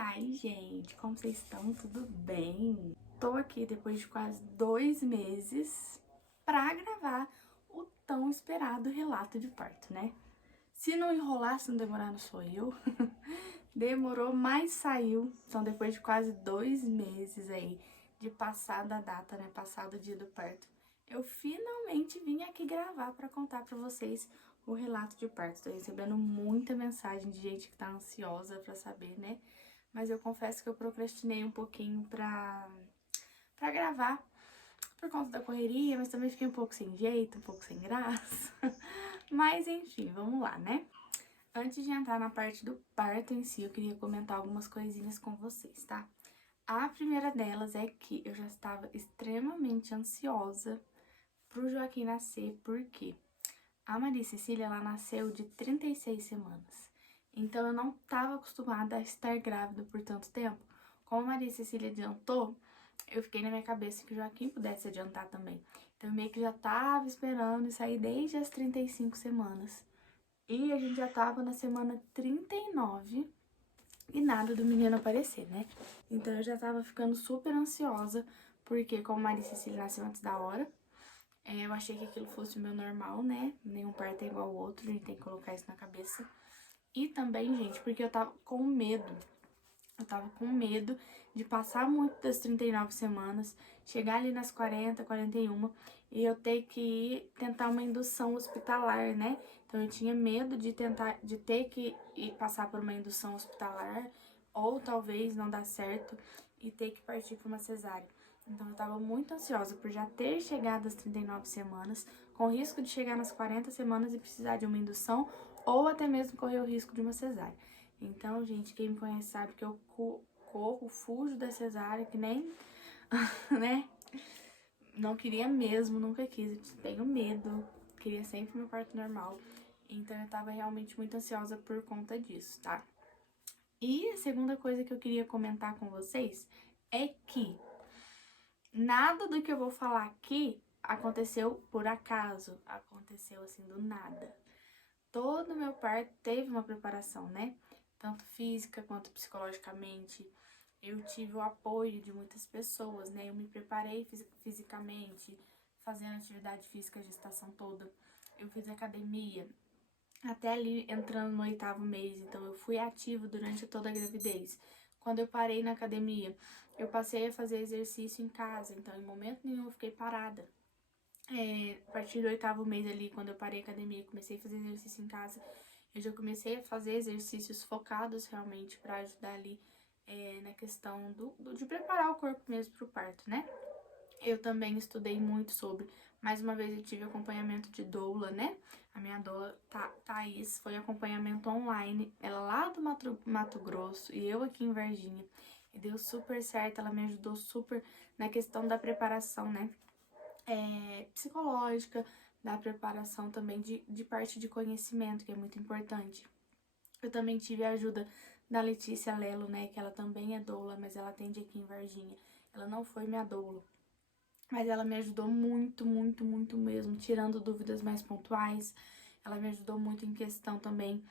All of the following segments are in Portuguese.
Ai, gente, como vocês estão? Tudo bem? Tô aqui depois de quase 2 meses pra gravar o tão esperado relato de parto, né? Se não enrolar, se não demorar, não sou eu. Demorou, mas saiu. Então, depois de quase 2 meses aí de passar da data, né? Passado o dia do parto, eu finalmente vim aqui gravar pra contar pra vocês o relato de parto. Tô recebendo muita mensagem de gente que tá ansiosa pra saber, né? Mas eu confesso que eu procrastinei um pouquinho pra gravar por conta da correria, mas também fiquei um pouco sem jeito, um pouco sem graça. Mas enfim, vamos lá, né? Antes de entrar na parte do parto em si, eu queria comentar algumas coisinhas com vocês, tá? A primeira delas é que eu já estava extremamente ansiosa pro Joaquim nascer, porque a Maria Cecília, ela nasceu de 36 semanas. Então, eu não estava acostumada a estar grávida por tanto tempo. Como a Maria Cecília adiantou, eu fiquei na minha cabeça que o Joaquim pudesse adiantar também. Então, eu meio que já estava esperando sair desde as 35 semanas. E a gente já estava na semana 39 e nada do menino aparecer, né? Então, eu já estava ficando super ansiosa, porque como a Maria Cecília nasceu antes da hora, eu achei que aquilo fosse o meu normal, né? Nenhum parto é igual ao outro, a gente tem que colocar isso na cabeça. E também, gente, porque eu tava com medo. Eu tava com medo de passar muito das 39 semanas, chegar ali nas 40, 41 e eu ter que tentar uma indução hospitalar, né? Então eu tinha medo de ter que ir passar por uma indução hospitalar ou talvez não dar certo e ter que partir para uma cesárea. Então eu tava muito ansiosa por já ter chegado às 39 semanas, com risco de chegar nas 40 semanas e precisar de uma indução ou até mesmo correr o risco de uma cesárea. Então, gente, quem me conhece sabe que eu corro, fujo da cesárea, que nem, né? Não queria mesmo, nunca quis, tenho medo, queria sempre meu parto normal. Então, eu tava realmente muito ansiosa por conta disso, tá? E a segunda coisa que eu queria comentar com vocês é que nada do que eu vou falar aqui aconteceu por acaso, aconteceu assim do nada. Todo o meu parto teve uma preparação, né? Tanto física quanto psicologicamente. Eu tive o apoio de muitas pessoas, né? Eu me preparei fisicamente, fazendo atividade física a gestação toda. Eu fiz academia, até ali entrando no 8º mês, então eu fui ativa durante toda a gravidez. Quando eu parei na academia, eu passei a fazer exercício em casa, então em momento nenhum eu fiquei parada. A partir do 8º mês ali, quando eu parei a academia e comecei a fazer exercício em casa, eu já comecei a fazer exercícios focados realmente para ajudar ali na questão de preparar o corpo mesmo para o parto, né? Eu também estudei muito sobre, mais uma vez eu tive acompanhamento de doula, né? A minha doula, Thaís, foi acompanhamento online, ela lá do Mato Grosso e eu aqui em Varginha. E deu super certo, ela me ajudou super na questão da preparação, né? Psicológica, da preparação também de parte de conhecimento, que é muito importante. Eu também tive a ajuda da Letícia Lelo, né, que ela também é doula, mas ela atende aqui em Varginha. Ela não foi minha doula, mas ela me ajudou muito, muito, muito mesmo, tirando dúvidas mais pontuais. Ela me ajudou muito em questão também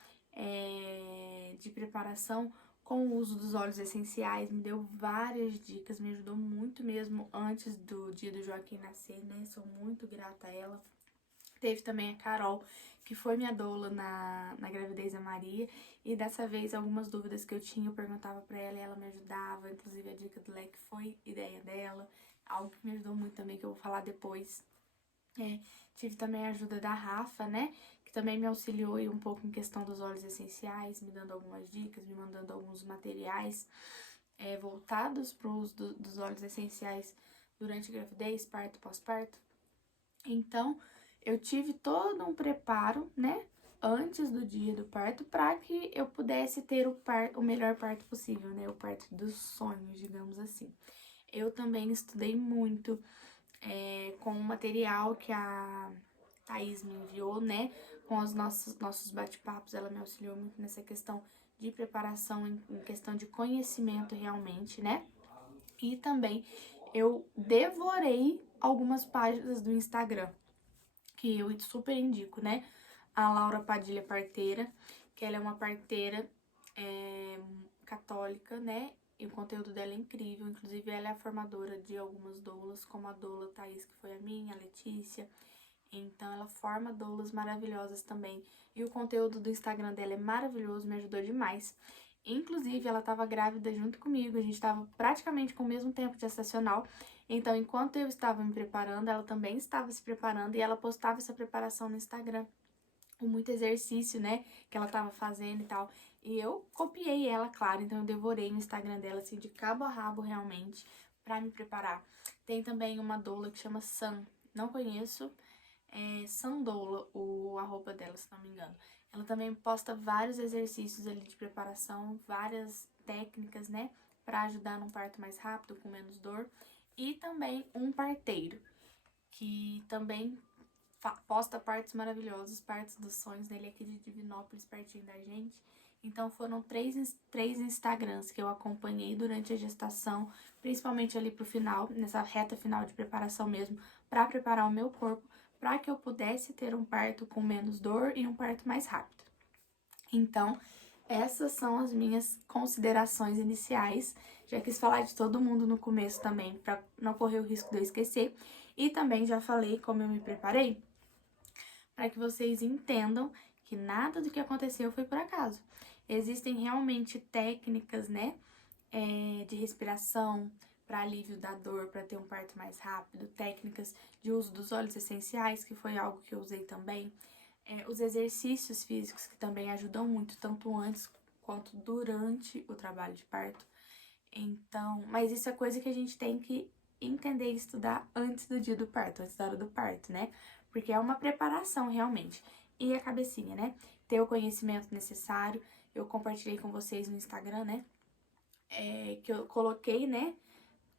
de preparação com o uso dos óleos essenciais, me deu várias dicas, me ajudou muito mesmo antes do dia do Joaquim nascer, né? Sou muito grata a ela. Teve também a Carol, que foi minha doula na gravidez da Maria, e dessa vez algumas dúvidas que eu tinha eu perguntava pra ela e ela me ajudava, inclusive a dica do leque foi ideia dela, algo que me ajudou muito também, que eu vou falar depois. Tive também a ajuda da Rafa, né, que também me auxiliou aí um pouco em questão dos óleos essenciais, me dando algumas dicas, me mandando alguns materiais voltados para o uso dos óleos essenciais durante a gravidez, parto, pós-parto. Então, eu tive todo um preparo, né, antes do dia do parto, para que eu pudesse ter o melhor parto possível, né, o parto dos sonhos, digamos assim. Eu também estudei muito com o material que a Thaís me enviou, né, com os nossos bate-papos, ela me auxiliou muito nessa questão de preparação, em questão de conhecimento realmente, né, e também eu devorei algumas páginas do Instagram, que eu super indico, né? A Laura Padilha Parteira, que ela é uma parteira católica, né? E o conteúdo dela é incrível, inclusive ela é a formadora de algumas doulas, como a doula Thaís, que foi a minha, a Letícia. Então ela forma doulas maravilhosas também. E o conteúdo do Instagram dela é maravilhoso, me ajudou demais. Inclusive, ela estava grávida junto comigo, a gente estava praticamente com o mesmo tempo gestacional. Então, enquanto eu estava me preparando, ela também estava se preparando e ela postava essa preparação no Instagram, com muito exercício, né, que ela estava fazendo e tal. E eu copiei ela, claro, então eu devorei o Instagram dela, assim, de cabo a rabo, realmente, pra me preparar. Tem também uma doula que chama Sam, não conheço, Sandoula, o arroba dela, se não me engano. Ela também posta vários exercícios ali de preparação, várias técnicas, né, pra ajudar num parto mais rápido, com menos dor. E também um parteiro, que também posta partos maravilhosos, partos dos sonhos, né? Ele é aqui de Divinópolis, pertinho da gente. Então foram três Instagrams que eu acompanhei durante a gestação, principalmente ali pro final, nessa reta final de preparação mesmo, para preparar o meu corpo, para que eu pudesse ter um parto com menos dor e um parto mais rápido. Então, essas são as minhas considerações iniciais. Já quis falar de todo mundo no começo também, para não correr o risco de eu esquecer. E também já falei como eu me preparei, para que vocês entendam que nada do que aconteceu foi por acaso. Existem realmente técnicas, né, de respiração para alívio da dor, para ter um parto mais rápido, técnicas de uso dos óleos essenciais, que foi algo que eu usei também, os exercícios físicos que também ajudam muito, tanto antes quanto durante o trabalho de parto. Então, mas isso é coisa que a gente tem que entender e estudar antes do dia do parto, antes da hora do parto, né? Porque é uma preparação realmente. E a cabecinha, né? Ter o conhecimento necessário. Eu compartilhei com vocês no Instagram, né? Que eu coloquei, né?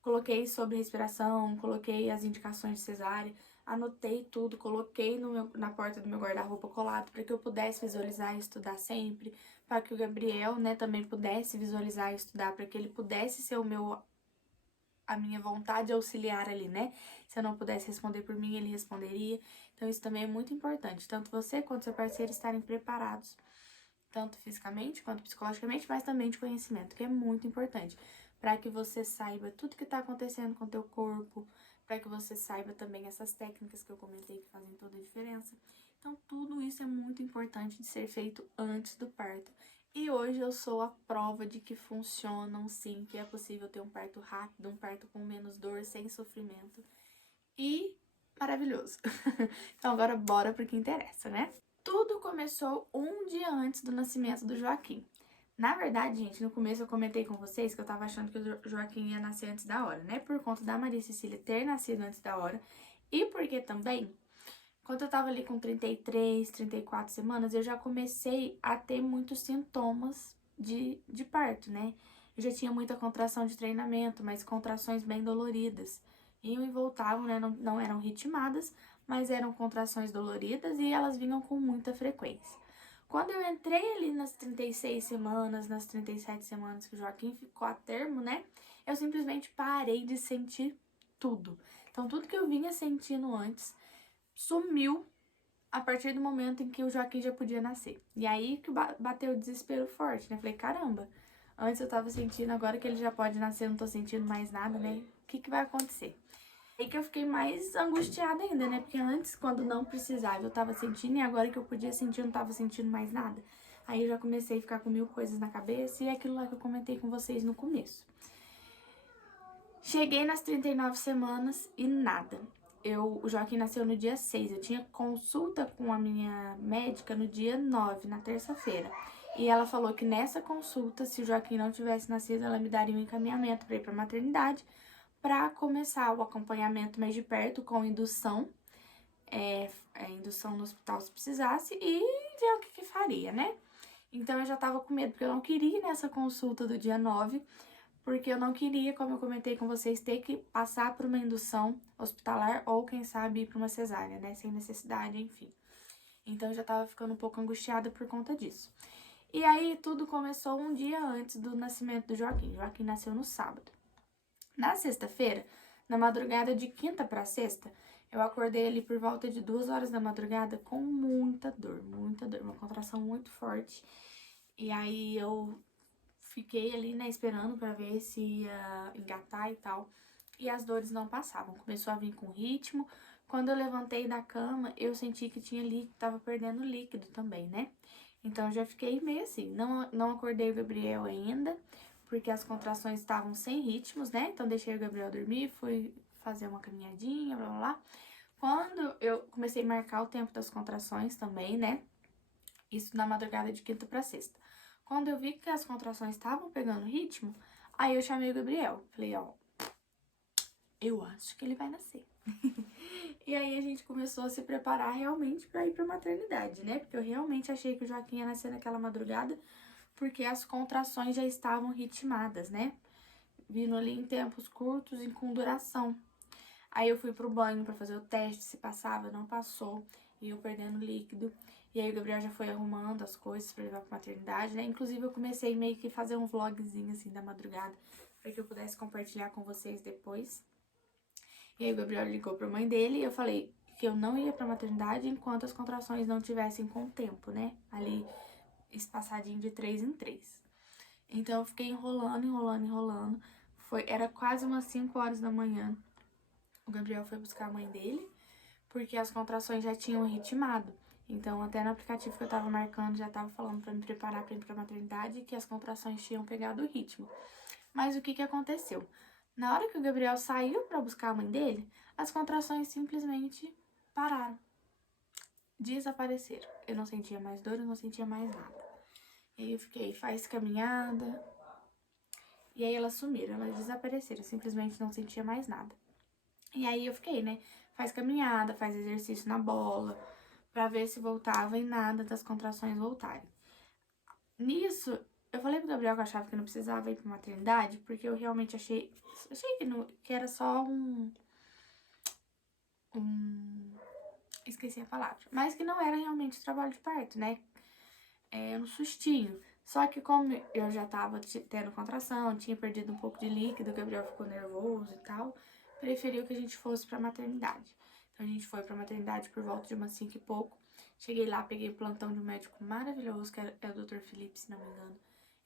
Coloquei sobre respiração, coloquei as indicações de cesárea, anotei tudo, coloquei na porta do meu guarda-roupa colado para que eu pudesse visualizar e estudar sempre, para que o Gabriel, né, também pudesse visualizar e estudar, para que ele pudesse ser a minha vontade auxiliar ali, né? Se eu não pudesse responder por mim, ele responderia. Então isso também é muito importante, tanto você quanto seu parceiro estarem preparados, tanto fisicamente quanto psicologicamente, mas também de conhecimento, que é muito importante, para que você saiba tudo que está acontecendo com o teu corpo, para que você saiba também essas técnicas que eu comentei que fazem toda a diferença. Então, tudo isso é muito importante de ser feito antes do parto. E hoje eu sou a prova de que funcionam sim, que é possível ter um parto rápido, um parto com menos dor, sem sofrimento. E maravilhoso. Então agora bora pro que interessa, né? Tudo começou um dia antes do nascimento do Joaquim. Na verdade, gente, no começo eu comentei com vocês que eu tava achando que o Joaquim ia nascer antes da hora, né? Por conta da Maria Cecília ter nascido antes da hora. E porque também, quando eu tava ali com 33, 34 semanas, eu já comecei a ter muitos sintomas de parto, né? Eu já tinha muita contração de treinamento, mas contrações bem doloridas. Iam e voltavam, né? Não eram ritmadas, mas eram contrações doloridas e elas vinham com muita frequência. Quando eu entrei ali nas 36 semanas, nas 37 semanas que o Joaquim ficou a termo, né? Eu simplesmente parei de sentir tudo. Então, tudo que eu vinha sentindo antes sumiu a partir do momento em que o Joaquim já podia nascer. E aí que bateu o desespero forte, né? Falei, caramba, antes eu tava sentindo, agora que ele já pode nascer, eu não tô sentindo mais nada, né? O que vai acontecer? Aí que eu fiquei mais angustiada ainda, né? Porque antes, quando não precisava, eu tava sentindo, e agora que eu podia sentir, eu não tava sentindo mais nada. Aí eu já comecei a ficar com 1000 coisas na cabeça, e é aquilo lá que eu comentei com vocês no começo. Cheguei nas 39 semanas e nada. O Joaquim nasceu no dia 6, eu tinha consulta com a minha médica no dia 9, na terça-feira. E ela falou que nessa consulta, se o Joaquim não tivesse nascido, ela me daria um encaminhamento para ir para maternidade, para começar o acompanhamento mais de perto com indução, indução no hospital se precisasse, e ver o que faria, né? Então eu já tava com medo, porque eu não queria ir nessa consulta do dia 9, porque eu não queria, como eu comentei com vocês, ter que passar por uma indução hospitalar ou, quem sabe, ir para uma cesárea, né? Sem necessidade, enfim. Então eu já tava ficando um pouco angustiada por conta disso. E aí tudo começou um dia antes do nascimento do Joaquim. Joaquim nasceu no sábado. Na sexta-feira, na madrugada de quinta para sexta, eu acordei ali por volta de 2 horas da madrugada com muita dor, uma contração muito forte. E aí eu fiquei ali, né, esperando pra ver se ia engatar e tal. E as dores não passavam. Começou a vir com ritmo. Quando eu levantei da cama, eu senti que tinha líquido, tava perdendo líquido também, né? Então eu já fiquei meio assim. Não acordei o Gabriel ainda, porque as contrações estavam sem ritmos, né? Então deixei o Gabriel dormir, fui fazer uma caminhadinha, blá blá blá. Quando eu comecei a marcar o tempo das contrações também, né? Isso na madrugada de quinta pra sexta. Quando eu vi que as contrações estavam pegando ritmo, aí eu chamei o Gabriel. Falei, ó, eu acho que ele vai nascer. E aí a gente começou a se preparar realmente pra ir pra maternidade, né? Porque eu realmente achei que o Joaquim ia nascer naquela madrugada, porque as contrações já estavam ritmadas, né? Vindo ali em tempos curtos e com duração. Aí eu fui pro banho pra fazer o teste, se passava, não passou, e eu perdendo líquido. E aí o Gabriel já foi arrumando as coisas pra levar pra maternidade, né? Inclusive eu comecei meio que fazer um vlogzinho assim da madrugada, pra que eu pudesse compartilhar com vocês depois. E aí o Gabriel ligou pra mãe dele e eu falei que eu não ia pra maternidade enquanto as contrações não tivessem com tempo, né? Ali, espaçadinho de 3 em 3. Então eu fiquei enrolando. Era quase umas 5 horas da manhã. O Gabriel foi buscar a mãe dele, porque as contrações já tinham ritmado. Então, até no aplicativo que eu tava marcando, já tava falando pra me preparar pra ir pra maternidade, que as contrações tinham pegado o ritmo. Mas o que que aconteceu? Na hora que o Gabriel saiu pra buscar a mãe dele, as contrações simplesmente pararam. Desapareceram. Eu não sentia mais dor, eu não sentia mais nada. E aí eu fiquei, faz caminhada. E aí elas sumiram, elas desapareceram, simplesmente não sentia mais nada. E aí eu fiquei, né? Faz caminhada, faz exercício na bola, pra ver se voltava e nada das contrações voltarem. Nisso, eu falei pro Gabriel que eu achava que não precisava ir pra maternidade, porque eu realmente achei que era só esqueci a palavra, mas que não era realmente trabalho de parto, né? É um sustinho. Só que como eu já tava tendo contração, tinha perdido um pouco de líquido, o Gabriel ficou nervoso e tal, preferiu que a gente fosse pra maternidade. Então a gente foi pra maternidade por volta de umas 5 e pouco. Cheguei lá, peguei o plantão de um médico maravilhoso, que é o Dr. Felipe, se não me engano.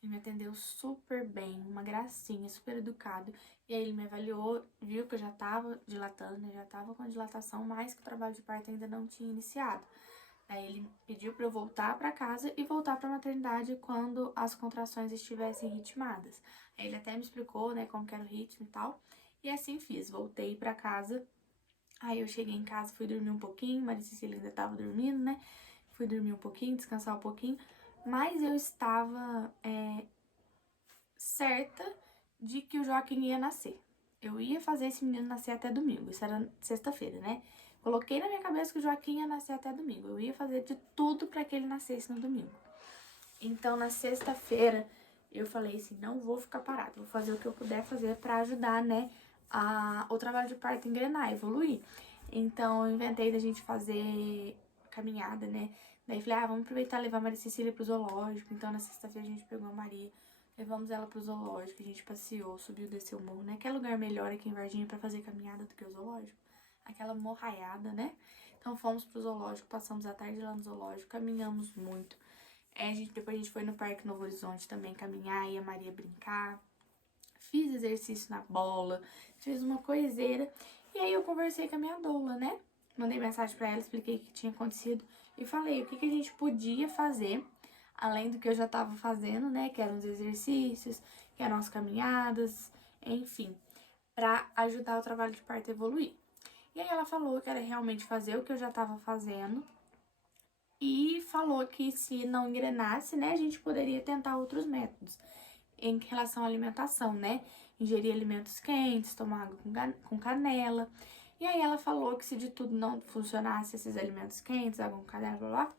Ele me atendeu super bem, uma gracinha, super educado. E aí ele me avaliou, viu que eu já tava dilatando, né? Já tava com a dilatação, mas que o trabalho de parto ainda não tinha iniciado. Aí ele pediu pra eu voltar pra casa e voltar pra maternidade quando as contrações estivessem ritmadas. Aí ele até me explicou, né, como que era o ritmo e tal. E assim fiz, voltei pra casa. Aí eu cheguei em casa, fui dormir um pouquinho, Maria Cecília ainda tava dormindo, né? Fui dormir um pouquinho, descansar um pouquinho. Mas eu estava certa de que o Joaquim ia nascer. Eu ia fazer esse menino nascer até domingo, isso era sexta-feira, né? Coloquei na minha cabeça que o Joaquim ia nascer até domingo. Eu ia fazer de tudo pra que ele nascesse no domingo. Então, na sexta-feira, eu falei assim, não vou ficar parada, vou fazer o que eu puder fazer pra ajudar, né, o trabalho de parto engrenar, evoluir. Então, eu inventei da gente fazer caminhada, né? Daí falei, vamos aproveitar e levar a Maria Cecília pro zoológico. Então, na sexta-feira, a gente pegou a Maria, levamos ela pro zoológico, a gente passeou, subiu, desceu o morro, né? Que é lugar melhor aqui em Varginha pra fazer caminhada do que o zoológico. Aquela morraiada, né? Então, fomos pro zoológico, passamos a tarde lá no zoológico, caminhamos muito. Depois a gente foi no Parque Novo Horizonte também caminhar e a Maria brincar. Fiz exercício na bola, fiz uma coiseira. E aí eu conversei com a minha doula, né? Mandei mensagem pra ela, expliquei o que tinha acontecido e falei o que a gente podia fazer, além do que eu já tava fazendo, né? Que eram os exercícios, que eram as caminhadas, enfim, pra ajudar o trabalho de parto a evoluir. E aí ela falou que era realmente fazer o que eu já tava fazendo, e falou que se não engrenasse, né, a gente poderia tentar outros métodos em relação à alimentação, né? Ingerir alimentos quentes, tomar água com canela. E aí ela falou que se de tudo não funcionasse esses alimentos quentes, água com canela, blá, blá,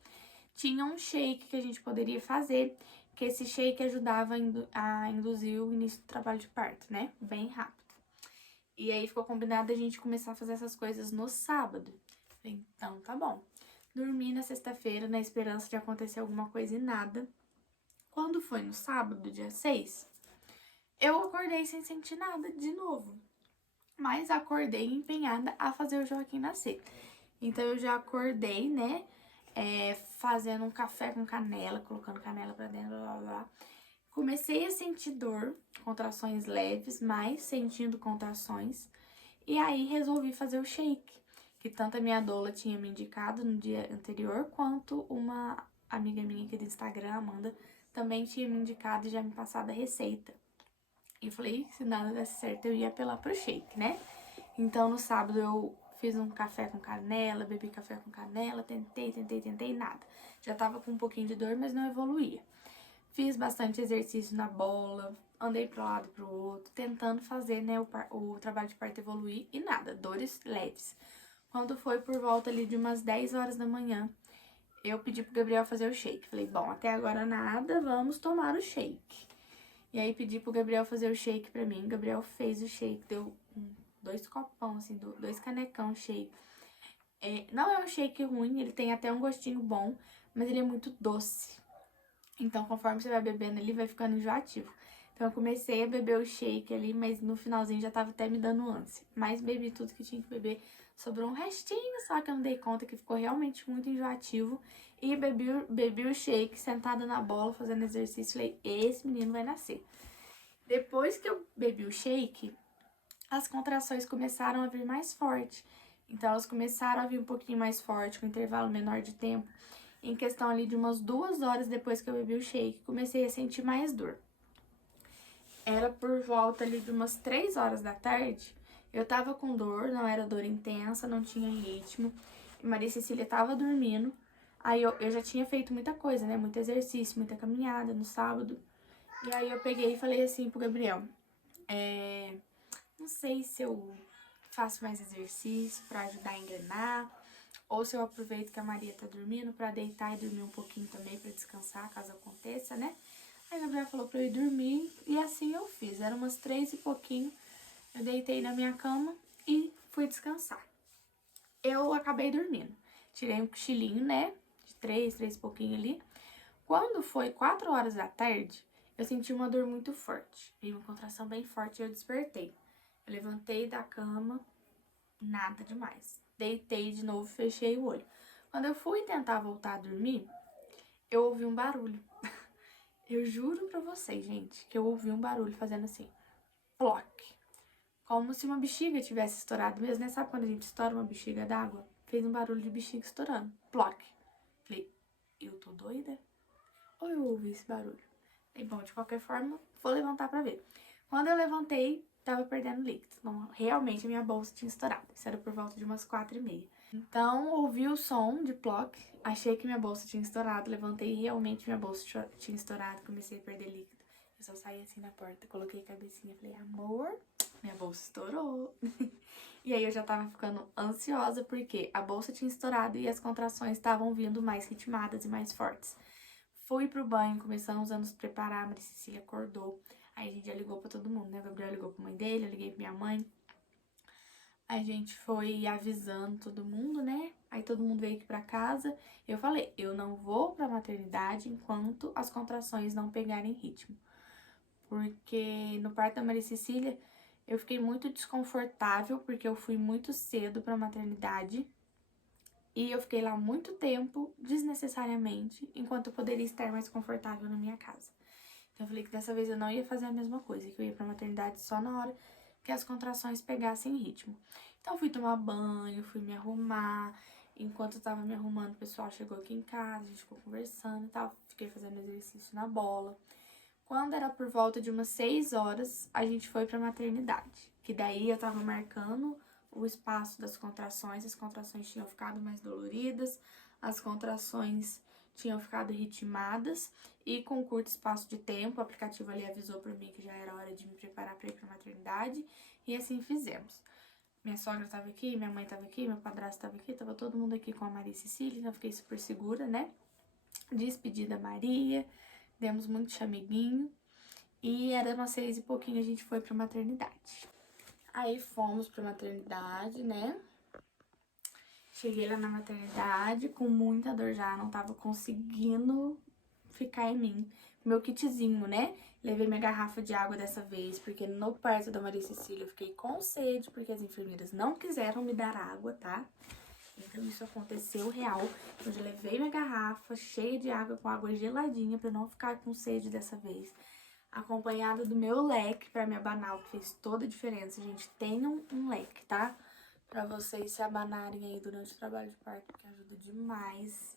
tinha um shake que a gente poderia fazer, que esse shake ajudava a induzir o início do trabalho de parto, né? Bem rápido. E aí ficou combinado a gente começar a fazer essas coisas no sábado. Então, tá bom. Dormi na sexta-feira na esperança de acontecer alguma coisa e nada. Quando foi no sábado, dia 6, eu acordei sem sentir nada de novo. Mas acordei empenhada a fazer o Joaquim nascer. Então eu já acordei, né, fazendo um café com canela, colocando canela pra dentro, blá, blá, blá. Comecei a sentir dor, contrações leves, mas sentindo contrações. E aí resolvi fazer o shake, que tanto a minha doula tinha me indicado no dia anterior, quanto uma amiga minha aqui do Instagram, Amanda, também tinha me indicado e já me passado a receita. E falei, se nada desse certo, eu ia apelar pro shake, né? Então, no sábado, eu fiz um café com canela, bebi café com canela, tentei, nada. Já tava com um pouquinho de dor, mas não evoluía. Fiz bastante exercício na bola, andei pro lado e pro outro, tentando fazer, né, o trabalho de parto evoluir e nada, dores leves. Quando foi por volta ali de umas 10 horas da manhã, eu pedi pro Gabriel fazer o shake. Falei, bom, até agora nada, vamos tomar o shake. E aí pedi pro Gabriel fazer o shake pra mim. O Gabriel fez o shake, deu 2 copão, assim, 2 canecão shake. Não é um shake ruim, ele tem até um gostinho bom, mas ele é muito doce. Então, conforme você vai bebendo, ele vai ficando enjoativo. Então, eu comecei a beber o shake ali, mas no finalzinho já tava até me dando ânsia. Mas bebi tudo que tinha que beber. Sobrou um restinho, só que eu não dei conta que ficou realmente muito enjoativo. E bebi o shake sentada na bola, fazendo exercício. Falei, esse menino vai nascer. Depois que eu bebi o shake, as contrações começaram a vir mais forte. Então, elas começaram a vir um pouquinho mais forte, com um intervalo menor de tempo. Em questão ali de umas 2 horas depois que eu bebi o shake, comecei a sentir mais dor. Era por volta ali de umas 3 horas da tarde. Eu tava com dor, não era dor intensa, não tinha ritmo. E Maria Cecília tava dormindo. Aí eu já tinha feito muita coisa, né? Muito exercício, muita caminhada no sábado. E aí eu peguei e falei assim pro Gabriel, não sei se eu faço mais exercício pra ajudar a engrenar, ou se eu aproveito que a Maria tá dormindo pra deitar e dormir um pouquinho também, pra descansar, caso aconteça, né? Aí a Gabriela falou pra eu ir dormir e assim eu fiz. Era umas 3 e pouquinho, eu deitei na minha cama e fui descansar. Eu acabei dormindo. Tirei um cochilinho, né? De 3 e pouquinho ali. Quando foi 4 horas da tarde, eu senti uma dor muito forte. Veio uma contração bem forte e eu despertei. Eu levantei da cama, nada demais. Deitei de novo, fechei o olho. Quando eu fui tentar voltar a dormir, eu ouvi um barulho. Eu juro pra vocês, gente, que eu ouvi um barulho fazendo assim, ploc. Como se uma bexiga tivesse estourado mesmo, né? Sabe quando a gente estoura uma bexiga d'água? Fez um barulho de bexiga estourando, ploc. Falei, eu tô doida? Ou eu ouvi esse barulho? Falei, bom, de qualquer forma, vou levantar pra ver. Quando eu levantei, tava perdendo líquido. Não, realmente a minha bolsa tinha estourado. Isso era por volta de umas 4h30. Então, ouvi o som de ploc, achei que minha bolsa tinha estourado, levantei e realmente minha bolsa tinha estourado, comecei a perder líquido. Eu só saí assim na porta, coloquei a cabecinha, falei, amor, minha bolsa estourou. E aí eu já tava ficando ansiosa porque a bolsa tinha estourado e as contrações estavam vindo mais ritmadas e mais fortes. Fui pro banho, começamos a nos preparar, a Maria Cecília acordou. Aí a gente já ligou pra todo mundo, né? O Gabriel ligou pra mãe dele, eu liguei pra minha mãe. A gente foi avisando todo mundo, né? Aí todo mundo veio aqui pra casa. Eu falei, eu não vou pra maternidade enquanto as contrações não pegarem ritmo. Porque no parto da Maria Cecília, eu fiquei muito desconfortável, porque eu fui muito cedo pra maternidade. E eu fiquei lá muito tempo, desnecessariamente, enquanto eu poderia estar mais confortável na minha casa. Então eu falei que dessa vez eu não ia fazer a mesma coisa, que eu ia pra maternidade só na hora que as contrações pegassem ritmo. Então eu fui tomar banho, fui me arrumar. Enquanto eu tava me arrumando, o pessoal chegou aqui em casa, a gente ficou conversando e tal. Fiquei fazendo exercício na bola. Quando era por volta de umas 6 horas, a gente foi pra maternidade. Que daí eu tava marcando o espaço das contrações. As contrações tinham ficado mais doloridas, as contrações tinham ficado ritmadas. E com um curto espaço de tempo, o aplicativo ali avisou pra mim que já era hora de me preparar pra ir pra maternidade. E assim fizemos. Minha sogra tava aqui, minha mãe tava aqui, meu padrasto tava aqui, tava todo mundo aqui com a Maria Cecília, então eu fiquei super segura, né? Despedi da Maria, demos muito chameguinho. E era umas 6 e pouquinho, a gente foi pra maternidade. Aí fomos pra maternidade, né? Cheguei lá na maternidade com muita dor já, não tava conseguindo ficar em mim. Meu kitzinho, né? Levei minha garrafa de água dessa vez, porque no parto da Maria Cecília eu fiquei com sede, porque as enfermeiras não quiseram me dar água, tá? Então isso aconteceu real. Eu já levei minha garrafa cheia de água, com água geladinha, pra não ficar com sede dessa vez. acompanhada do meu leque pra me abanar, o que fez toda a diferença. Gente, tenham um leque, tá? Pra vocês se abanarem aí durante o trabalho de parto, porque ajuda demais.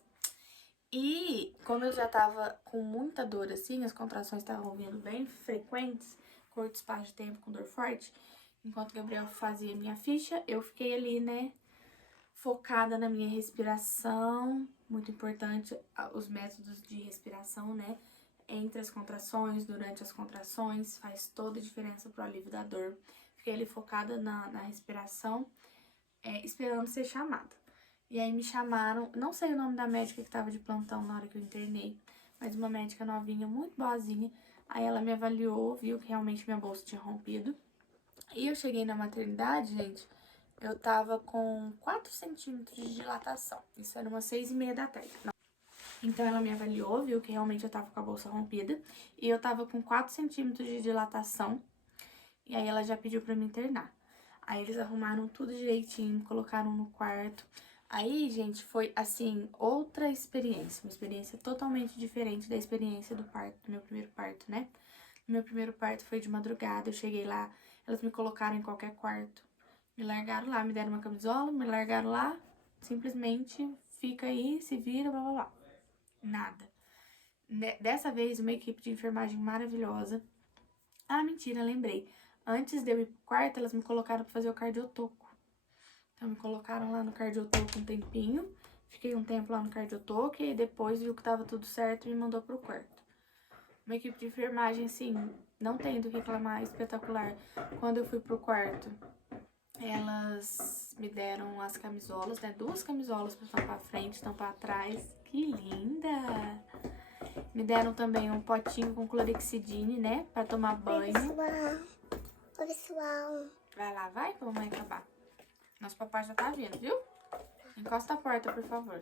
E como eu já tava com muita dor assim, as contrações estavam vindo bem frequentes, curto espaço de tempo com dor forte, enquanto o Gabriel fazia minha ficha, eu fiquei ali, né, focada na minha respiração. Muito importante os métodos de respiração, né, entre as contrações, durante as contrações, faz toda a diferença pro alívio da dor. Fiquei ali focada na respiração, esperando ser chamada. E aí me chamaram, não sei o nome da médica que tava de plantão na hora que eu internei, mas uma médica novinha, muito boazinha. Aí ela me avaliou, viu que realmente minha bolsa tinha rompido. E eu cheguei na maternidade, gente, eu tava com 4 centímetros de dilatação. Isso era umas 6h30 da tarde. Então ela me avaliou, viu que realmente eu tava com a bolsa rompida. E eu tava com 4 centímetros de dilatação. E aí ela já pediu pra me internar. Aí eles arrumaram tudo direitinho, me colocaram no quarto. Aí, gente, foi, assim, outra experiência. Uma experiência totalmente diferente da experiência do parto, do meu primeiro parto, né? No meu primeiro parto foi de madrugada, eu cheguei lá, elas me colocaram em qualquer quarto. Me largaram lá, me deram uma camisola, me largaram lá, simplesmente fica aí, se vira, blá, blá, blá. Nada. Dessa vez, uma equipe de enfermagem maravilhosa. Ah, mentira, lembrei. Antes de eu ir pro quarto, elas me colocaram pra fazer o cardiotoco. Então, me colocaram lá no cardiotoco um tempinho. Fiquei um tempo lá no cardiotoco e depois viu que tava tudo certo e me mandou pro quarto. Uma equipe de enfermagem, assim, não tem do que reclamar, espetacular. Quando eu fui pro quarto, elas me deram as camisolas, né? 2 camisolas pra tampar a frente, tampar atrás. Que linda! Me deram também um potinho com clorexidine, né? Pra tomar banho. Oi, pessoal. Vai lá, vai, pra mamãe acabar. Nosso papai já tá vindo, viu? Encosta a porta, por favor.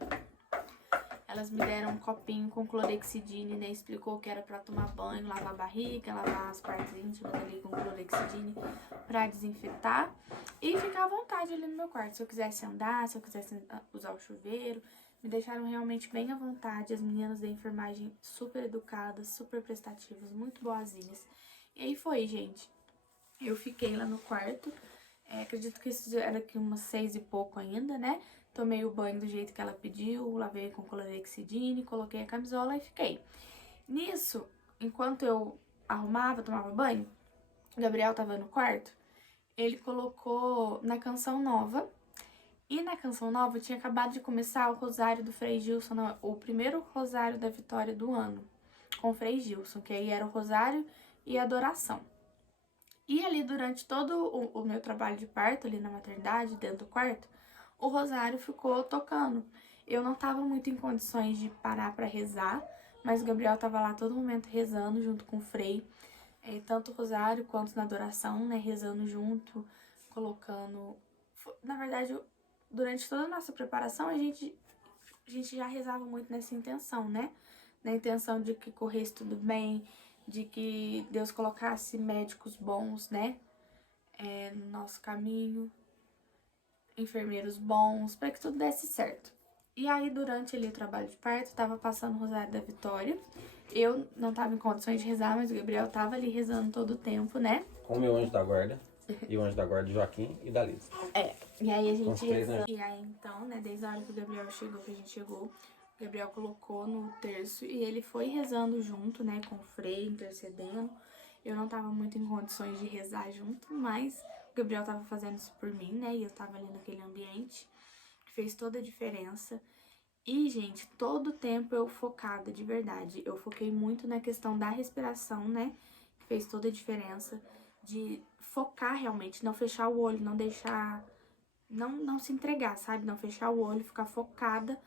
Elas me deram um copinho com clorexidine, né? Explicou que era pra tomar banho, lavar a barriga, lavar as partes íntimas ali com clorexidine pra desinfetar. E ficar à vontade ali no meu quarto. Se eu quisesse andar, se eu quisesse usar o chuveiro. Me deixaram realmente bem à vontade. As meninas da enfermagem super educadas, super prestativas, muito boazinhas. E aí foi, gente. Eu fiquei lá no quarto. Acredito que isso era aqui umas 6 e pouco ainda, né? Tomei o banho do jeito que ela pediu, lavei com clorexidine, coloquei a camisola e fiquei. Nisso, enquanto eu arrumava, tomava banho, o Gabriel tava no quarto, ele colocou na Canção Nova. E na Canção Nova tinha acabado de começar o Rosário do Frei Gilson, o primeiro Rosário da Vitória do ano, com o Frei Gilson, que aí era o Rosário e a Adoração. E ali, durante todo o meu trabalho de parto, ali na maternidade, dentro do quarto, o rosário ficou tocando. Eu não tava muito em condições de parar pra rezar, mas o Gabriel tava lá todo momento rezando junto com o Frei, tanto o rosário quanto na adoração, né, rezando junto, colocando... Na verdade, durante toda a nossa preparação, a gente já rezava muito nessa intenção, né? Na intenção de que corresse tudo bem, de que Deus colocasse médicos bons, né, no nosso caminho, enfermeiros bons, para que tudo desse certo. E aí, durante ali o trabalho de parto, tava passando o Rosário da Vitória. Eu não tava em condições de rezar, mas o Gabriel tava ali rezando todo o tempo, né? Com o meu anjo da guarda, e o anjo da guarda Joaquim e da Liz. E aí a Com os gente 3 anjos. E aí, então, né, desde a hora que o Gabriel chegou, que a gente chegou, o Gabriel colocou no terço e ele foi rezando junto, né, com o Frei, intercedendo. Eu não tava muito em condições de rezar junto, mas o Gabriel tava fazendo isso por mim, né, e eu tava ali naquele ambiente, que fez toda a diferença. E, gente, todo o tempo eu focada, de verdade. Eu foquei muito na questão da respiração, né, que fez toda a diferença, de focar realmente, não fechar o olho, não deixar... Não se entregar, sabe? Não fechar o olho, ficar focada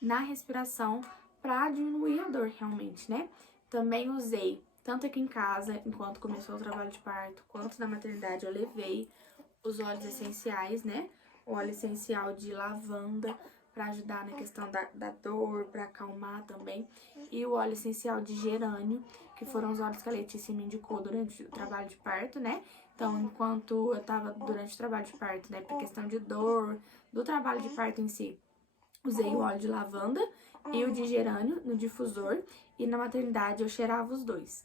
na respiração pra diminuir a dor realmente, né? Também usei, tanto aqui em casa, enquanto começou o trabalho de parto, quanto na maternidade, eu levei os óleos essenciais, né? O óleo essencial de lavanda pra ajudar na questão da dor, pra acalmar também. E o óleo essencial de gerânio, que foram os óleos que a Letícia me indicou durante o trabalho de parto, né? Então, enquanto eu tava durante o trabalho de parto, né, por questão de dor, do trabalho de parto em si, usei o óleo de lavanda e o de gerânio no difusor, e na maternidade eu cheirava os dois.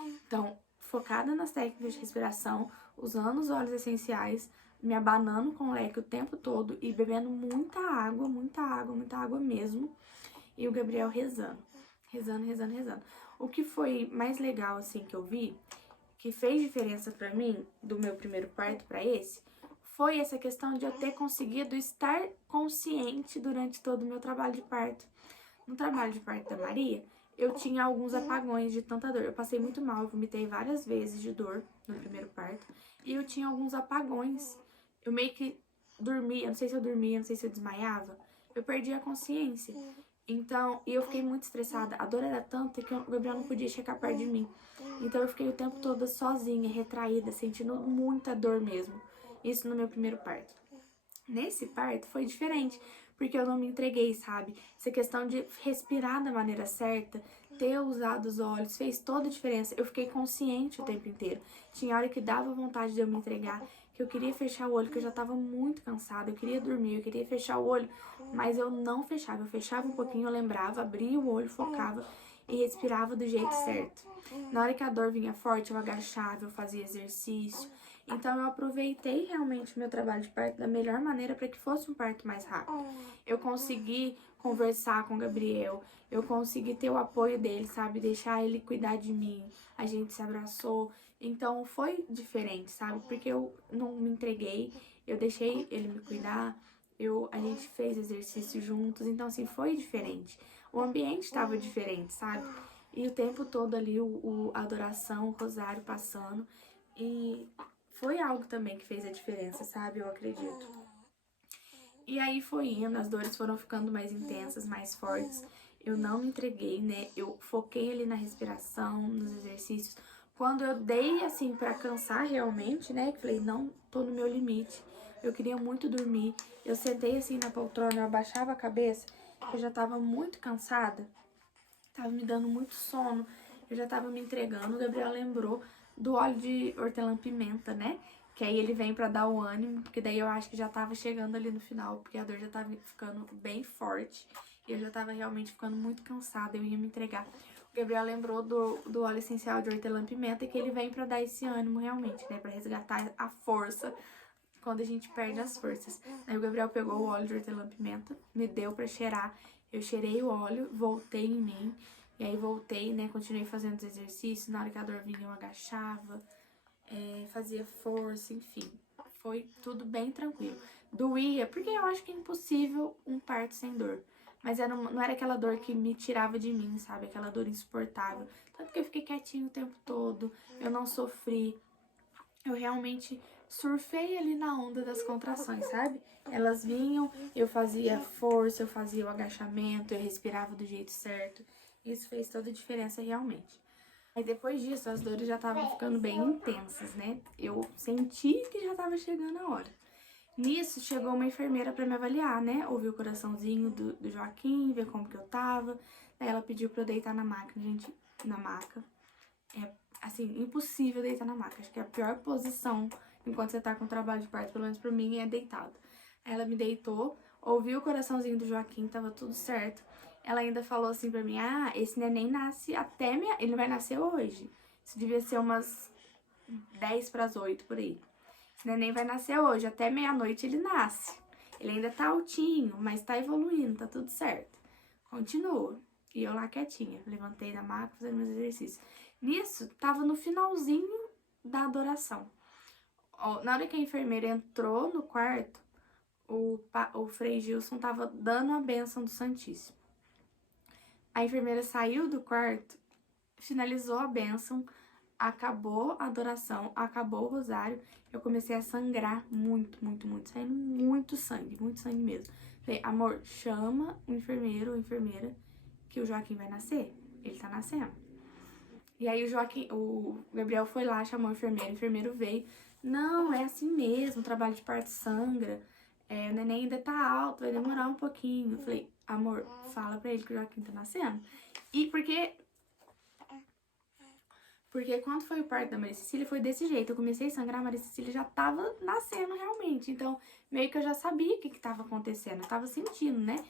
Então, focada nas técnicas de respiração, usando os óleos essenciais, me abanando com o leque o tempo todo e bebendo muita água, muita água, muita água mesmo. E o Gabriel rezando, rezando, rezando, rezando. O que foi mais legal, assim, que eu vi, que fez diferença pra mim, do meu primeiro parto pra esse, foi essa questão de eu ter conseguido estar consciente durante todo o meu trabalho de parto. No trabalho de parto da Maria, eu tinha alguns apagões de tanta dor. Eu passei muito mal, eu vomitei várias vezes de dor no primeiro parto. E eu tinha alguns apagões. Eu meio que dormia, não sei se eu dormia, não sei se eu desmaiava. Eu perdi a consciência. Então, e eu fiquei muito estressada. A dor era tanta que o Gabriel não podia chegar perto de mim. Então eu fiquei o tempo todo sozinha, retraída, sentindo muita dor mesmo. Isso no meu primeiro parto. Nesse parto foi diferente, porque eu não me entreguei, sabe? Essa questão de respirar da maneira certa, ter usado os olhos, fez toda a diferença. Eu fiquei consciente o tempo inteiro. Tinha hora que dava vontade de eu me entregar, que eu queria fechar o olho, que eu já tava muito cansada, eu queria dormir, eu queria fechar o olho, mas eu não fechava. Eu fechava um pouquinho, eu lembrava, abria o olho, focava e respirava do jeito certo. Na hora que a dor vinha forte, eu agachava, eu fazia exercício. Então eu aproveitei realmente o meu trabalho de parto da melhor maneira para que fosse um parto mais rápido. Eu consegui conversar com o Gabriel, eu consegui ter o apoio dele, sabe? Deixar ele cuidar de mim, a gente se abraçou. Então foi diferente, sabe? Porque eu não me entreguei, eu deixei ele me cuidar, a gente fez exercício juntos, então assim, foi diferente. O ambiente estava diferente, sabe? E o tempo todo ali, a adoração, o rosário passando. E foi algo também que fez a diferença, sabe? Eu acredito. E aí foi indo, as dores foram ficando mais intensas, mais fortes. Eu não me entreguei, né? Eu foquei ali na respiração, nos exercícios. Quando eu dei, assim, pra cansar realmente, né? Que falei, não, tô no meu limite. Eu queria muito dormir. Eu sentei assim na poltrona, eu abaixava a cabeça, eu já tava muito cansada. Tava me dando muito sono, eu já tava me entregando. O Gabriel lembrou do óleo de hortelã-pimenta, né? Que aí ele vem pra dar o ânimo, porque daí eu acho que já tava chegando ali no final, porque a dor já tava ficando bem forte. E eu já tava realmente ficando muito cansada, eu ia me entregar. O Gabriel lembrou do óleo essencial de hortelã-pimenta, que ele vem pra dar esse ânimo realmente, né? Pra resgatar a força quando a gente perde as forças. Aí o Gabriel pegou o óleo de hortelã-pimenta, me deu pra cheirar. Eu cheirei o óleo, voltei em mim. E aí voltei, né? Continuei fazendo os exercícios. Na hora que a dor vinha, eu agachava, fazia força, enfim. Foi tudo bem tranquilo. Doía, porque eu acho que é impossível um parto sem dor. Mas não era aquela dor que me tirava de mim, sabe? Aquela dor insuportável. Tanto que eu fiquei quietinho o tempo todo. Eu não sofri. Eu realmente surfei ali na onda das contrações, sabe? Elas vinham, eu fazia força, eu fazia o agachamento, eu respirava do jeito certo. Isso fez toda a diferença realmente. Aí depois disso, as dores já estavam ficando bem intensas, né? Eu senti que já estava chegando a hora. Nisso, chegou uma enfermeira para me avaliar, né? Ouviu o coraçãozinho do Joaquim, ver como que eu tava. Daí ela pediu pra eu deitar na maca, gente, na maca. É, assim, impossível deitar na maca. Acho que é a pior posição enquanto você tá com trabalho de parto, pelo menos pra mim, é deitado. Ela me deitou, ouviu o coraçãozinho do Joaquim, tava tudo certo. Ela ainda falou assim pra mim, esse neném nasce ele vai nascer hoje. Isso devia ser umas 10 para as 8 por aí. Esse neném vai nascer hoje, até meia-noite ele nasce. Ele ainda tá altinho, mas tá evoluindo, tá tudo certo. Continua. E eu lá quietinha, levantei da maca, fazendo meus exercícios. Nisso, tava no finalzinho da adoração. Na hora que a enfermeira entrou no quarto, o Frei Gilson tava dando a bênção do Santíssimo. A enfermeira saiu do quarto, finalizou a bênção, acabou a adoração, acabou o rosário. Eu comecei a sangrar muito, muito, muito, saindo muito sangue mesmo. Falei, amor, chama o enfermeiro ou enfermeira que o Joaquim vai nascer. Ele tá nascendo. E aí o Gabriel foi lá, chamou o enfermeiro veio. Não, é assim mesmo, trabalho de parto sangra. O neném ainda tá alto, vai demorar um pouquinho. Eu falei, amor, fala pra ele que o Joaquim tá nascendo. E porque quando foi o parto da Maria Cecília, foi desse jeito. Eu comecei a sangrar, a Maria Cecília já tava nascendo realmente. Então, meio que eu já sabia o que tava acontecendo. Eu tava sentindo, né?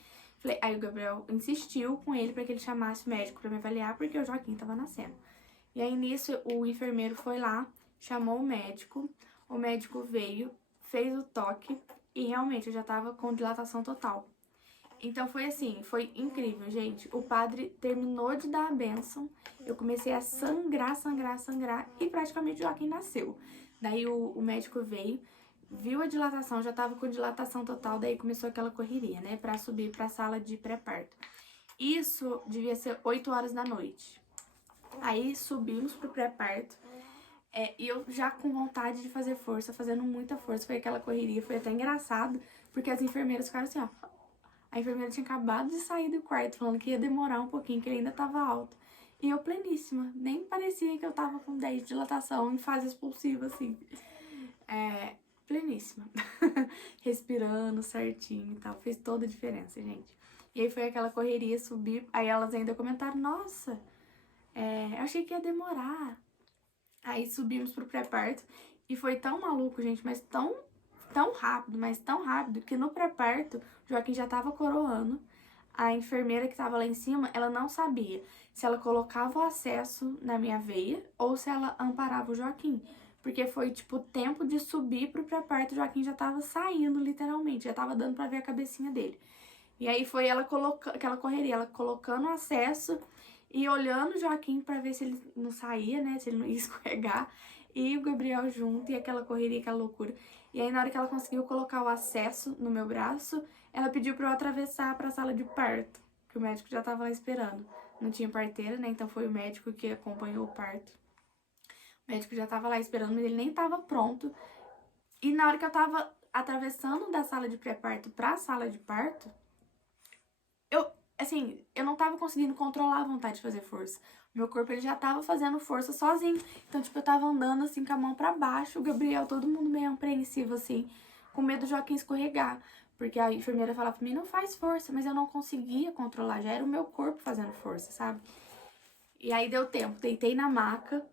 Aí o Gabriel insistiu com ele pra que ele chamasse o médico pra me avaliar, porque o Joaquim tava nascendo. E aí, nisso, o enfermeiro foi lá, chamou o médico veio, fez o toque e realmente eu já tava com dilatação total. Então foi assim, foi incrível, gente. O padre terminou de dar a bênção, eu comecei a sangrar, sangrar, sangrar e praticamente o Joaquim nasceu. Daí o médico veio, viu a dilatação, já tava com dilatação total, daí começou aquela correria, né, pra subir pra sala de pré-parto. Isso devia ser 8 horas da noite. Aí subimos pro pré-parto. E eu já com vontade de fazer força, fazendo muita força, foi aquela correria, foi até engraçado, porque as enfermeiras ficaram assim, ó. A enfermeira tinha acabado de sair do quarto, falando que ia demorar um pouquinho, que ele ainda tava alto. E eu pleníssima, nem parecia que eu tava com 10 de dilatação em fase expulsiva, assim. Pleníssima. Respirando certinho e tal, fez toda a diferença, gente. E aí foi aquela correria, subir, aí elas ainda comentaram, nossa, eu achei que ia demorar. Aí subimos pro pré-parto e foi tão maluco, gente, mas tão rápido, mas tão rápido, que no pré-parto o Joaquim já tava coroando. A enfermeira que tava lá em cima, ela não sabia se ela colocava o acesso na minha veia ou se ela amparava o Joaquim. Porque foi, tipo, tempo de subir pro pré-parto, o Joaquim já tava saindo, literalmente, já tava dando pra ver a cabecinha dele. E aí foi ela colocando, aquela correria, ela colocando o acesso e olhando o Joaquim pra ver se ele não saía, né, se ele não ia escorregar. E o Gabriel junto, e aquela correria, aquela loucura. E aí, na hora que ela conseguiu colocar o acesso no meu braço, ela pediu pra eu atravessar pra sala de parto, que o médico já tava lá esperando. Não tinha parteira, né, então foi o médico que acompanhou o parto. O médico já tava lá esperando, mas ele nem tava pronto. E na hora que eu tava atravessando da sala de pré-parto pra sala de parto, eu não tava conseguindo controlar a vontade de fazer força. O meu corpo, ele já tava fazendo força sozinho. Então, tipo, eu tava andando, assim, com a mão pra baixo. O Gabriel, todo mundo meio apreensivo, assim, com medo do Joaquim escorregar. Porque a enfermeira falava pra mim, não faz força. Mas eu não conseguia controlar. Já era o meu corpo fazendo força, sabe? E aí deu tempo. Deitei na maca.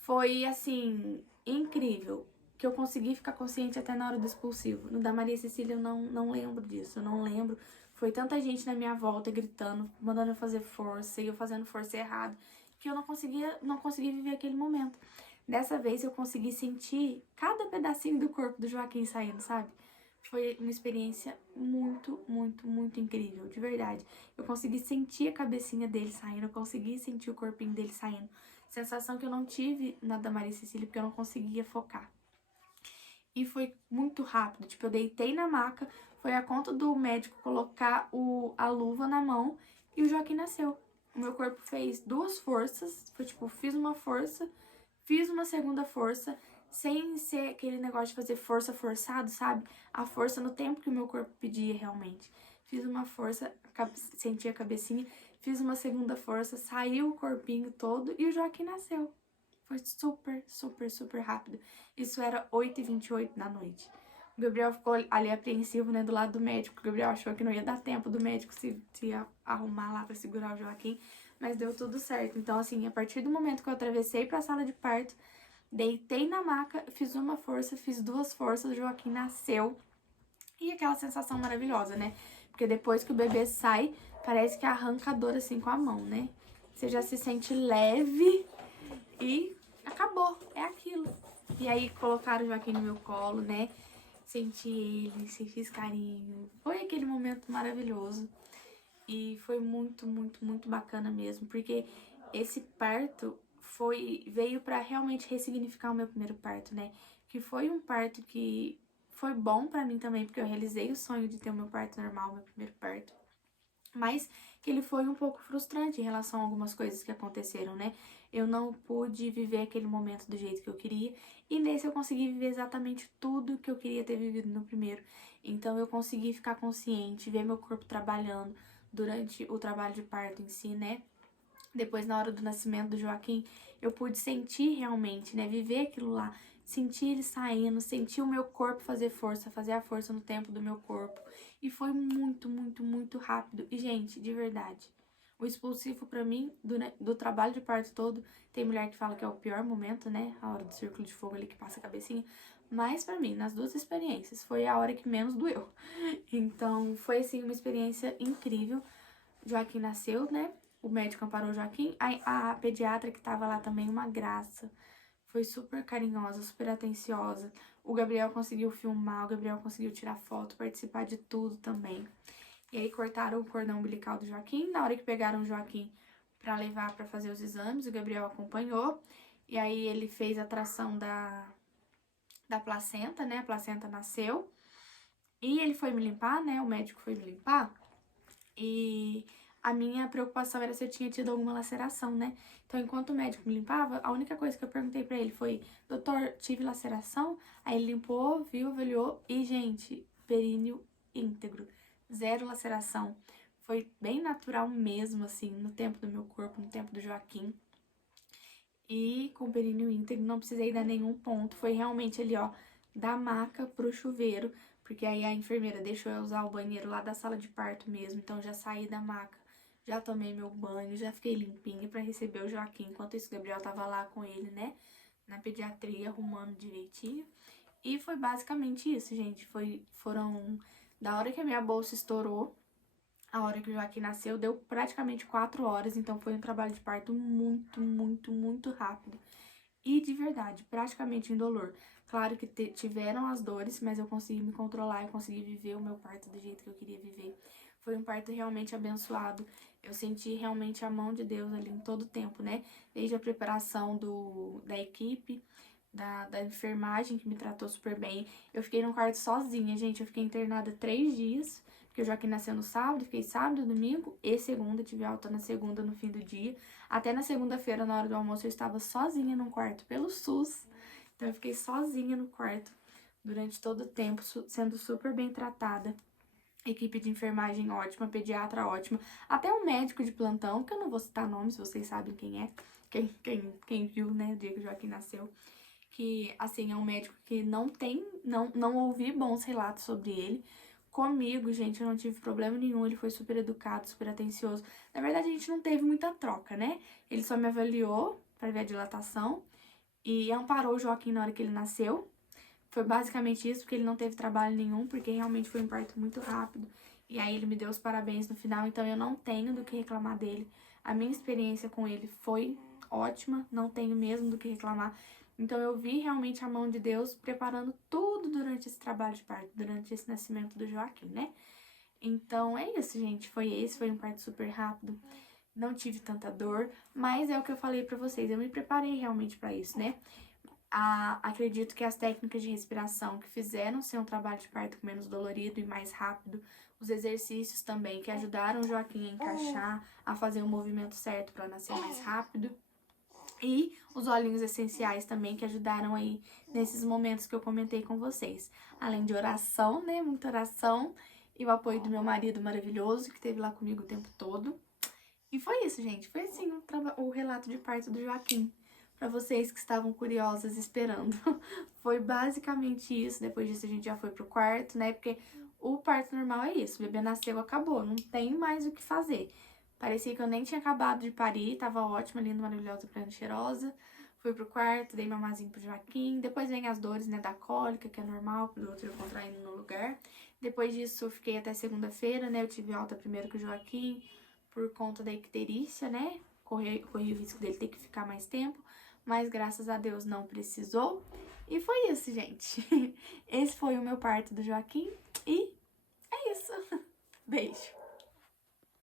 Foi, assim, incrível. Que eu consegui ficar consciente até na hora do expulsivo. No da Maria Cecília, eu não lembro disso. Eu não lembro. Foi tanta gente na minha volta gritando, mandando eu fazer força, e eu fazendo força errada, que eu não conseguia viver aquele momento. Dessa vez eu consegui sentir cada pedacinho do corpo do Joaquim saindo, sabe? Foi uma experiência muito, muito, muito incrível, de verdade. Eu consegui sentir a cabecinha dele saindo, eu consegui sentir o corpinho dele saindo. Sensação que eu não tive na da Maria Cecília, porque eu não conseguia focar. E foi muito rápido, tipo, eu deitei na maca, foi a conta do médico colocar a luva na mão e o Joaquim nasceu. O meu corpo fez 2 forças, foi tipo, fiz uma força, fiz uma segunda força, sem ser aquele negócio de fazer força forçado, sabe? A força no tempo que o meu corpo pedia realmente. Fiz uma força, senti a cabecinha, fiz uma segunda força, saiu o corpinho todo e o Joaquim nasceu. Foi super, super, super rápido. Isso era 8h28 da noite. O Gabriel ficou ali apreensivo, né, do lado do médico. O Gabriel achou que não ia dar tempo do médico se arrumar lá pra segurar o Joaquim, mas deu tudo certo. Então, assim, a partir do momento que eu atravessei pra sala de parto, deitei na maca, fiz uma força, fiz 2 forças, o Joaquim nasceu. E aquela sensação maravilhosa, né? Porque depois que o bebê sai, parece que arranca a dor assim com a mão, né? Você já se sente leve e acabou, é aquilo. E aí colocaram o Joaquim no meu colo, né? Senti ele, fiz carinho. Foi aquele momento maravilhoso. E foi muito, muito, muito bacana mesmo, porque esse parto veio pra realmente ressignificar o meu primeiro parto, né? Que foi um parto que foi bom pra mim também, porque eu realizei o sonho de ter o meu parto normal, meu primeiro parto. Mas que ele foi um pouco frustrante em relação a algumas coisas que aconteceram, né? Eu não pude viver aquele momento do jeito que eu queria, e nesse eu consegui viver exatamente tudo que eu queria ter vivido no primeiro. Então eu consegui ficar consciente, ver meu corpo trabalhando durante o trabalho de parto em si, né? Depois, na hora do nascimento do Joaquim, eu pude sentir realmente, né? Viver aquilo lá, sentir ele saindo, sentir o meu corpo fazer força, fazer a força no tempo do meu corpo. E foi muito, muito, muito rápido. E, gente, de verdade, o expulsivo pra mim, do trabalho de parto todo, tem mulher que fala que é o pior momento, né? A hora do círculo de fogo ali que passa a cabecinha. Mas pra mim, nas 2 experiências, foi a hora que menos doeu. Então, foi, assim, uma experiência incrível. Joaquim nasceu, né? o médico amparou o Joaquim. A pediatra que tava lá também, uma graça. Foi super carinhosa, super atenciosa. O Gabriel conseguiu filmar, o Gabriel conseguiu tirar foto, participar de tudo também. E aí cortaram o cordão umbilical do Joaquim. Na hora que pegaram o Joaquim pra levar pra fazer os exames, o Gabriel acompanhou. E aí ele fez a tração da placenta, né? A placenta nasceu. E ele foi me limpar, né? O médico foi me limpar. E a minha preocupação era se eu tinha tido alguma laceração, né? Então, enquanto o médico me limpava, a única coisa que eu perguntei pra ele foi: doutor, tive laceração? Aí ele limpou, viu, avaliou e, gente, períneo íntegro. 0 laceração. Foi bem natural mesmo, assim, no tempo do meu corpo, no tempo do Joaquim. E com períneo íntegro, não precisei dar nenhum ponto. Foi realmente ali, ó, da maca pro chuveiro. Porque aí a enfermeira deixou eu usar o banheiro lá da sala de parto mesmo. Então já saí da maca, já tomei meu banho, já fiquei limpinha pra receber o Joaquim. Enquanto isso, o Gabriel tava lá com ele, né, na pediatria, arrumando direitinho. E foi basicamente isso, gente. Foram da hora que a minha bolsa estourou, a hora que o Joaquim nasceu, deu praticamente 4 horas. Então foi um trabalho de parto muito, muito, muito rápido. E de verdade, praticamente indolor. Claro que tiveram as dores, mas eu consegui me controlar, eu consegui viver o meu parto do jeito que eu queria viver. Foi um parto realmente abençoado. Eu senti realmente a mão de Deus ali em todo o tempo, né? Desde a preparação da equipe, da enfermagem, que me tratou super bem. Eu fiquei no quarto sozinha, gente. Eu fiquei internada 3 dias, porque o Joaquim nasceu no sábado, fiquei sábado, domingo e segunda. Tive alta na segunda, no fim do dia. Até na segunda-feira, na hora do almoço, eu estava sozinha no quarto pelo SUS. Então, eu fiquei sozinha no quarto durante todo o tempo, sendo super bem tratada. Equipe de enfermagem ótima, pediatra ótima. Até um médico de plantão, que eu não vou citar nomes, vocês sabem quem é. Quem viu, né, o dia que o Joaquim nasceu. Que, assim, é um médico que não ouvi bons relatos sobre ele. Comigo, gente, eu não tive problema nenhum, ele foi super educado, super atencioso. Na verdade, a gente não teve muita troca, né? Ele só me avaliou pra ver a dilatação e amparou o Joaquim na hora que ele nasceu. Foi basicamente isso, porque ele não teve trabalho nenhum, porque realmente foi um parto muito rápido. E aí ele me deu os parabéns no final, então eu não tenho do que reclamar dele. A minha experiência com ele foi ótima, não tenho mesmo do que reclamar. Então eu vi realmente a mão de Deus preparando tudo durante esse trabalho de parto, durante esse nascimento do Joaquim, né? Então é isso, gente. Foi um parto super rápido. Não tive tanta dor, mas é o que eu falei pra vocês, eu me preparei realmente pra isso, né? Acredito que as técnicas de respiração que fizeram ser um trabalho de parto menos dolorido e mais rápido, os exercícios também que ajudaram o Joaquim a encaixar, a fazer o movimento certo para nascer mais rápido, e os óleos essenciais também que ajudaram aí nesses momentos que eu comentei com vocês. Além de oração, né, muita oração, e o apoio do meu marido maravilhoso que esteve lá comigo o tempo todo. E foi isso, gente, foi assim o relato de parto do Joaquim. Pra vocês que estavam curiosas esperando. Foi basicamente isso. Depois disso a gente já foi pro quarto, né? Porque o parto normal é isso. O bebê nasceu, acabou. Não tem mais o que fazer. Parecia que eu nem tinha acabado de parir. Tava ótima, linda, maravilhosa, plena, cheirosa. Fui pro quarto, dei mamazinho pro Joaquim. Depois vem as dores, né, da cólica, que é normal, pro outro contraindo no lugar. Depois disso eu fiquei até segunda-feira, né? Eu tive alta primeiro que o Joaquim, por conta da icterícia, né? Corri o risco dele ter que ficar mais tempo. Mas graças a Deus não precisou. E foi isso, gente. Esse foi o meu parto do Joaquim e é isso. Beijo.